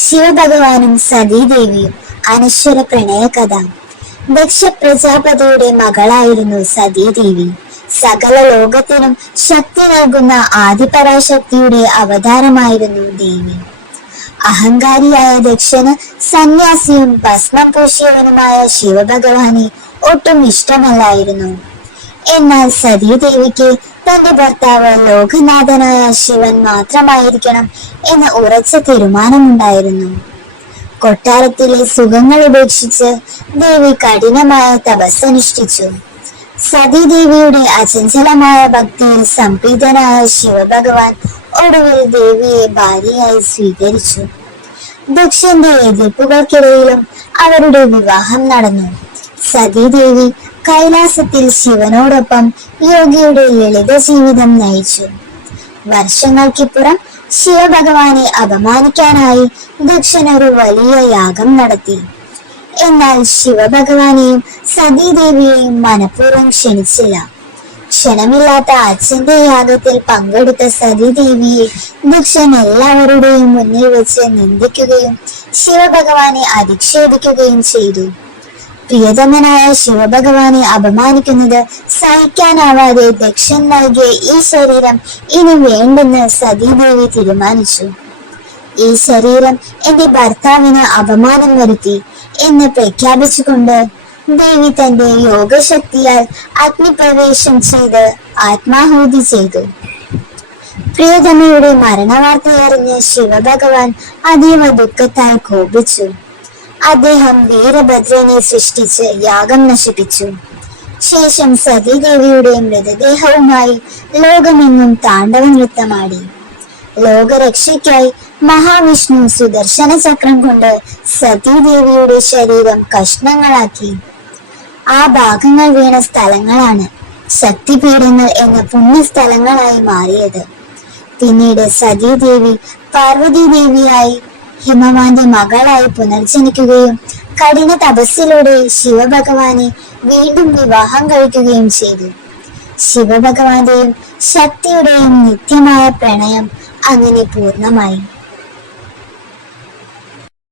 ശിവഭഗവാനും സതീദേവിയും അനശ്വര പ്രണയകഥ. ദക്ഷ പ്രജാപതിയുടെ മകളായിരുന്നു സതീദേവി. സകല ലോകത്തിനും ശക്തി നൽകുന്ന ആദിപരാശക്തിയുടെ അവതാരമായിരുന്നു ദേവി. അഹങ്കാരിയായ ദക്ഷന് സന്യാസിയും ഭസ്മം പൂശിയവനുമായ ശിവഭഗവാനെ ഒട്ടും ഇഷ്ടമല്ലായിരുന്നു. എന്നാൽ സതീദേവിക്ക് തന്റെ ഭർത്താവ് ലോകനാഥനായ ശിവൻ മാത്രമായിരിക്കണം എന്ന ഉറച്ച തീരുമാനമുണ്ടായിരുന്നു. കൊട്ടാരത്തിലെ സുഖങ്ങൾ ഉപേക്ഷിച്ച് ദേവി കഠിനമായ തപസ്സനുഷ്ഠിച്ചു. സതീദേവിയുടെ അചഞ്ചലമായ ഭക്തിയിൽ സംപ്രീതനായ ശിവഭഗവാൻ ഒടുവിൽ ദേവിയെ ഭാര്യയായി സ്വീകരിച്ചു. ദക്ഷന്റെ എതിർപ്പുകൾക്കിടയിലും അവരുടെ വിവാഹം നടന്നു. സതീദേവി കൈലാസത്തിൽ ശിവനോടൊപ്പം യോഗിയുടെ ലളിത ജീവിതം നയിച്ചു. വർഷങ്ങൾക്കിപ്പുറം ശിവഭഗവാനെ അപമാനിക്കാനായി ദക്ഷൻ ഒരു വലിയ യാഗം നടത്തി. എന്നാൽ ശിവഭഗവാനെയും സതീദേവിയെയും മനഃപൂർവ്വം ക്ഷണിച്ചില്ല. ക്ഷണമില്ലാത്ത അച്ഛന്റെ യാഗത്തിൽ പങ്കെടുത്ത സതീദേവിയെ ദക്ഷൻ എല്ലാവരുടെയും മുന്നിൽ വെച്ച് നിന്ദിക്കുകയും ശിവഭഗവാനെ അധിക്ഷേപിക്കുകയും ചെയ്തു. പ്രിയതമനായ ശിവഭഗവാനെ അപമാനിക്കുന്നത് സഹിക്കാനാവാതെ ദക്ഷൻ നൽകിയ ഈ ശരീരം ഇനി വേണ്ടെന്ന് സതീദേവി തീരുമാനിച്ചു. ഈ ശരീരം എന്റെ ഭർത്താവിന് അപമാനം വരുത്തി എന്ന് പ്രഖ്യാപിച്ചുകൊണ്ട് ദേവി തന്റെ യോഗശക്തിയാൽ അഗ്നിപ്രവേശം ചെയ്ത് ആത്മാഹൂതി ചെയ്തു. പ്രിയതമയുടെ മരണവാർത്തയറിഞ്ഞ് ശിവഭഗവാൻ അതീവ ദുഃഖത്താൽ കോപിച്ചു. അദ്ദേഹം വീരഭദ്രനെ സൃഷ്ടിച്ച് യാഗം നശിപ്പിച്ചു. ശേഷം സതീദേവിയുടെ മൃതദേഹവുമായി ലോകമെങ്ങും താണ്ഡവ നൃത്തമാടി. ലോകരക്ഷയ്ക്കായി മഹാവിഷ്ണു സുദർശന ചക്രം കൊണ്ട് സതീദേവിയുടെ ശരീരം കഷ്ണങ്ങളാക്കി. ആ ഭാഗങ്ങൾ വീണ സ്ഥലങ്ങളാണ് ശക്തിപീഠങ്ങൾ എന്ന പുണ്യസ്ഥലങ്ങളായി മാറിയത്. പിന്നീട് സതീദേവി പാർവതീദേവിയായി ഹിമവാന്റെ മകളായി പുനർജനിക്കുകയും കഠിന തപസ്സിലൂടെ ശിവഭഗവാനെ വീണ്ടും വിവാഹം കഴിക്കുകയും ചെയ്തു. ശിവഭഗവാന്റെയും ശക്തിയുടെയും നിത്യമായ പ്രണയം അങ്ങനെ പൂർണ്ണമായി.